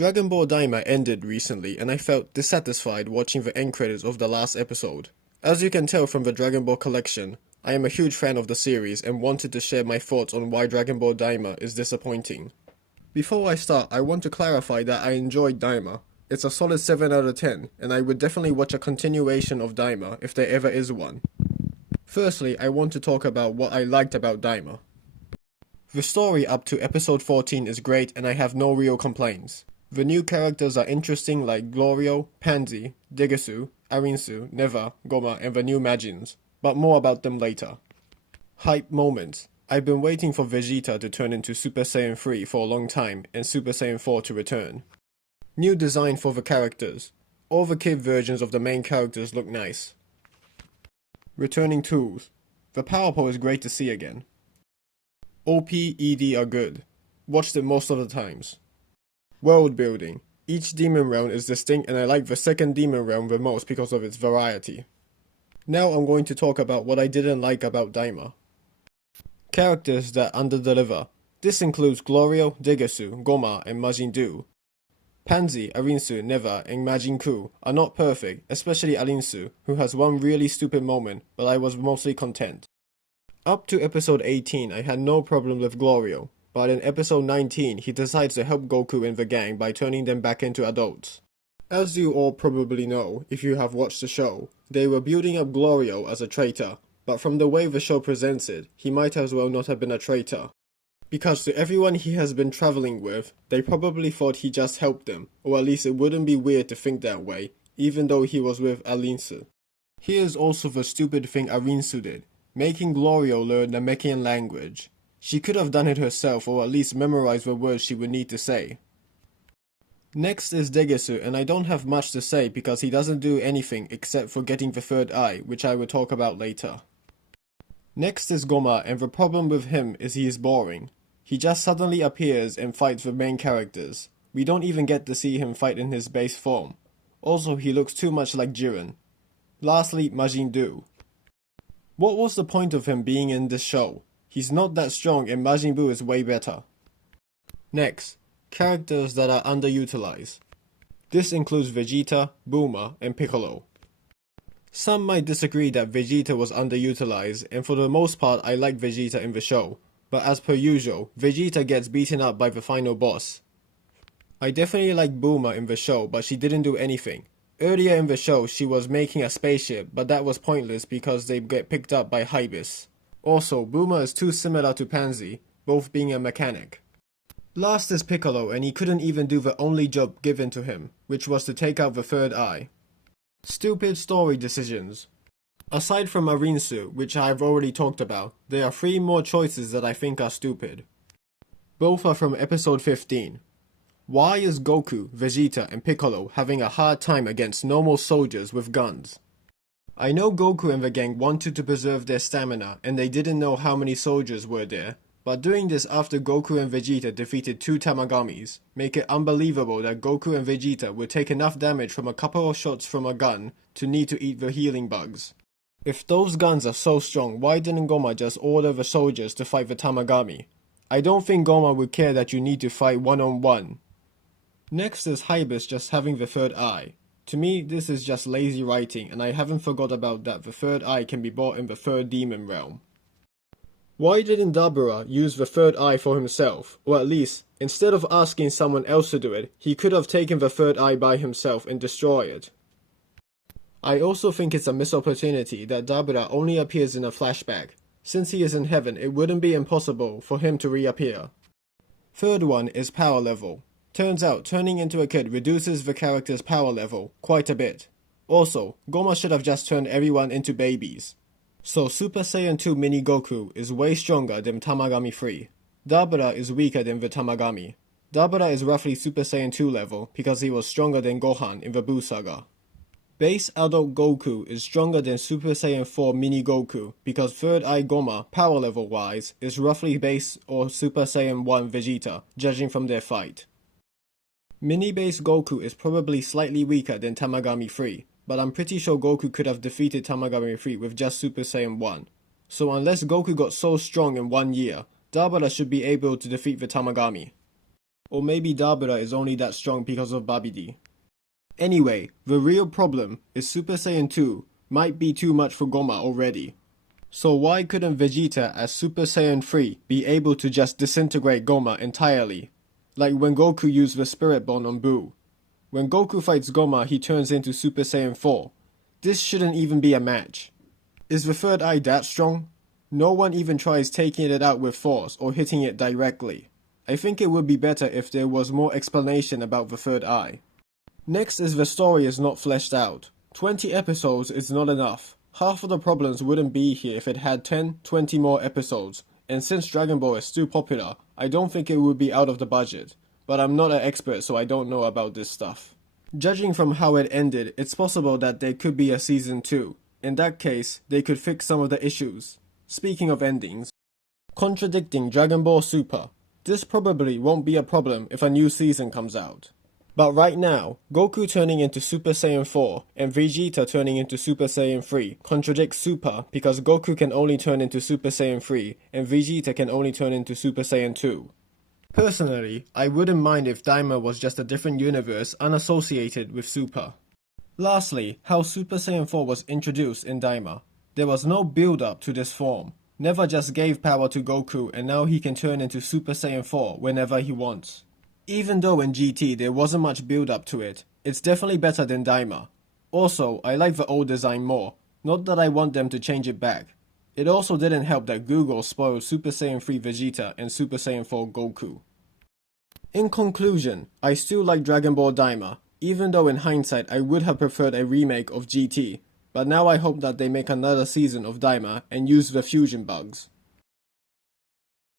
Dragon Ball DAIMA ended recently and I felt dissatisfied watching the end credits of the last episode. As you can tell from the Dragon Ball collection, I am a huge fan of the series and wanted to share my thoughts on why Dragon Ball DAIMA is disappointing. Before I start, I want to clarify that I enjoyed DAIMA. It's a solid 7 out of 10, and I would definitely watch a continuation of DAIMA if there ever is one. Firstly, I want to talk about what I liked about DAIMA. The story up to episode 14 is great and I have no real complaints. The new characters are interesting like Glorio, Pansy, Degesu, Arinsu, Neva, Goma and the new Majins, but more about them later. Hype moments. I've been waiting for Vegeta to turn into Super Saiyan 3 for a long time and Super Saiyan 4 to return. New design for the characters. All the kid versions of the main characters look nice. Returning tools. The Power Pole is great to see again. OP, ED are good. Watched it most of the times. World building. Each demon realm is distinct and I like the second demon realm the most because of its variety. Now I'm going to talk about what I didn't like about DAIMA. Characters that underdeliver. This includes Glorio, Degesu, Goma and Majin Buu. Pansy, Arinsu, Neva and Majin Buu are not perfect, especially Arinsu, who has one really stupid moment, but I was mostly content. Up to episode 18 I had no problem with Glorio, but in episode 19 he decides to help Goku and the gang by turning them back into adults. As you all probably know, if you have watched the show, they were building up Glorio as a traitor, but from the way the show presents it, he might as well not have been a traitor. Because to everyone he has been traveling with, they probably thought he just helped them, or at least it wouldn't be weird to think that way, even though he was with Arinsu. Here's also the stupid thing Arinsu did, making Glorio learn the Namekian language. She could have done it herself or at least memorized the words she would need to say. Next is Degesu, and I don't have much to say because he doesn't do anything except for getting the third eye, which I will talk about later. Next is Goma, and the problem with him is he is boring. He just suddenly appears and fights the main characters. We don't even get to see him fight in his base form. Also, he looks too much like Jiren. Lastly, Majin Buu. What was the point of him being in this show? He's not that strong and Majin Buu is way better. Next, characters that are underutilized. This includes Vegeta, Bulma, and Piccolo. Some might disagree that Vegeta was underutilized, and for the most part I like Vegeta in the show, but as per usual, Vegeta gets beaten up by the final boss. I definitely like Bulma in the show, but she didn't do anything. Earlier in the show she was making a spaceship, but that was pointless because they get picked up by Hybis. Also, Bulma is too similar to Pansy, both being a mechanic. Last is Piccolo, and he couldn't even do the only job given to him, which was to take out the third eye. Stupid story decisions. Aside from Arinsu, which I have already talked about, there are 3 more choices that I think are stupid. Both are from episode 15. Why is Goku, Vegeta and Piccolo having a hard time against normal soldiers with guns? I know Goku and the gang wanted to preserve their stamina and they didn't know how many soldiers were there, but doing this after Goku and Vegeta defeated 2 Tamagamis make it unbelievable that Goku and Vegeta would take enough damage from a couple of shots from a gun to need to eat the healing bugs. If those guns are so strong, why didn't Goma just order the soldiers to fight the Tamagami? I don't think Goma would care that you need to fight one-on-one. Next is Hybis just having the third eye. To me, this is just lazy writing and I haven't forgot about that the third eye can be bought in the third demon realm. Why didn't Dabura use the third eye for himself, or at least, instead of asking someone else to do it, he could have taken the third eye by himself and destroyed it. I also think it's a missed opportunity that Dabura only appears in a flashback. Since he is in heaven, it wouldn't be impossible for him to reappear. Third one is power level. Turns out turning into a kid reduces the character's power level quite a bit. Also, Goma should have just turned everyone into babies. So Super Saiyan 2 Mini Goku is way stronger than Tamagami 3. Dabura is weaker than the Tamagami. Dabura is roughly Super Saiyan 2 level because he was stronger than Gohan in the Buu Saga. Base Adult Goku is stronger than Super Saiyan 4 Mini Goku because Third Eye Goma, power level wise, is roughly base or Super Saiyan 1 Vegeta, judging from their fight. Mini Base Goku is probably slightly weaker than Tamagami 3, but I'm pretty sure Goku could have defeated Tamagami 3 with just Super Saiyan 1. So unless Goku got so strong in 1 year, Dabura should be able to defeat the Tamagami. Or maybe Dabura is only that strong because of Babidi. Anyway, the real problem is Super Saiyan 2 might be too much for Goma already. So why couldn't Vegeta as Super Saiyan 3 be able to just disintegrate Goma entirely? Like when Goku used the Spirit Bond on Buu. When Goku fights Goma, he turns into Super Saiyan 4. This shouldn't even be a match. Is the third eye that strong? No one even tries taking it out with force or hitting it directly. I think it would be better if there was more explanation about the third eye. Next is the story is not fleshed out. 20 episodes is not enough. Half of the problems wouldn't be here if it had 10-20 more episodes, and since Dragon Ball is still popular, I don't think it would be out of the budget. But I'm not an expert, so I don't know about this stuff. Judging from how it ended, it's possible that there could be a season 2. In that case, they could fix some of the issues. Speaking of endings, contradicting Dragon Ball Super. This probably won't be a problem if a new season comes out. But right now, Goku turning into Super Saiyan 4 and Vegeta turning into Super Saiyan 3 contradicts Super because Goku can only turn into Super Saiyan 3 and Vegeta can only turn into Super Saiyan 2. Personally, I wouldn't mind if Daima was just a different universe unassociated with Super. Lastly, how Super Saiyan 4 was introduced in Daima. There was no build-up to this form. Never just gave power to Goku and now he can turn into Super Saiyan 4 whenever he wants. Even though in GT there wasn't much build-up to it, it's definitely better than Daima. Also, I like the old design more, not that I want them to change it back. It also didn't help that Google spoiled Super Saiyan 3 Vegeta and Super Saiyan 4 Goku. In conclusion, I still like Dragon Ball DAIMA, even though in hindsight I would have preferred a remake of GT, but now I hope that they make another season of DAIMA and use the fusion bugs.